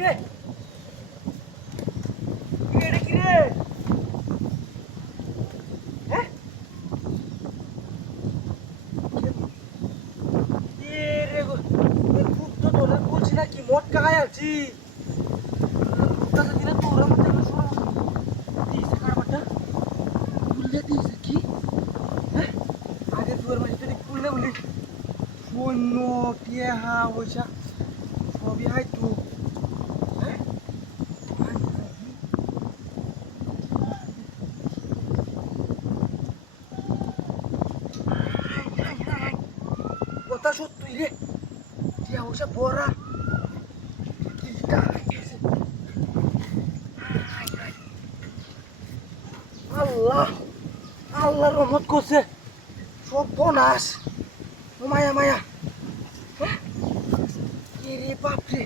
কিরে কিরে কিরে হ্যাঁ রে গো খুব তো তোরা বলছি না কি মদ খাই আছি দিনে তোরা মতো দিয়েছে কারবারটা খুললে দিয়েছে কি হ্যাঁ আগে দুয়ার মাঝে তুই খুললে বলি শূন্য টিয়া পয়সা সবই হাই তো হ্যাঁ কথা সত্যি রে টিয়া পয়সা বড়া আল্লাহ আল্লাহ রহমত করছে সব বনাস ও মায়া মায়া রে বাপরে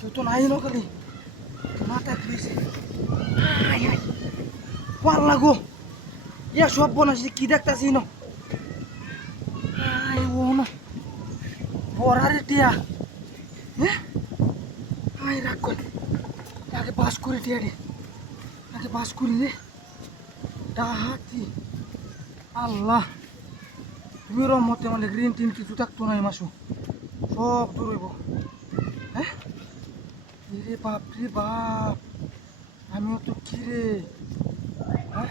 কেউ তো নাই নকলি মাথা ধুয়েছে পাল্লা গো ইয়া সব বনাস কি দেখতাছি ন ও না বড়ারে টিয়া হ্যাঁ আই রাখ কর আগে বাস করে টিয়া রে আগে বাস করি রে ডাহাতি আল্লাহ তুমি রহমতে মানে গ্রিন টিন কিছু থাকতো না এই মাসু সব দূরইব হ্যাঁ রে বাপ রে বাপ আমিও তো কি রে হ্যাঁ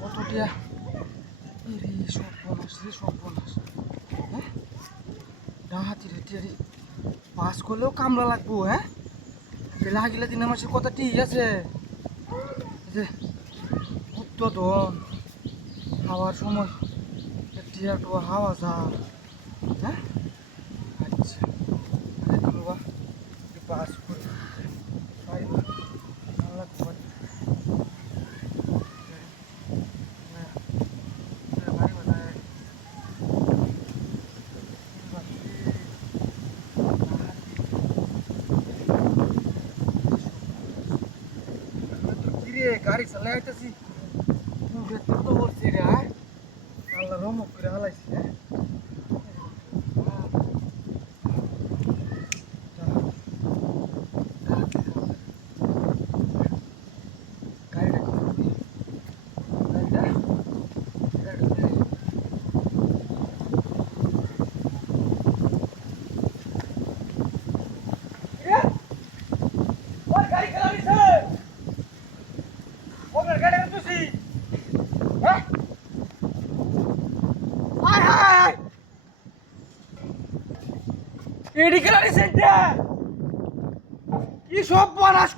কত টিয়া রে সব বনাস হ্যাঁ ডাহাতি রে টিয়া রে পাস করলেও কামলা লাগবো হ্যাঁ লাগিলে দিন আমার সে কথা ঠিক আছে যে উত্তদন খাওয়ার সময় টিয়া টোয়া হাওয়া যা হ্যাঁ আচ্ছা বাবা পাস করে পাইব আল্লাহ করে গাড়ি চালাই আইতেছি তো বলছি রে আল্লাহ রহমত করে হালাইছি হ্যাঁ গাড়িটা গাড়ি চালাইছে ওদের গাড়ি তুই হ্যাঁ হাই হাই এডি গাড়ি সেটা কি সব বনাস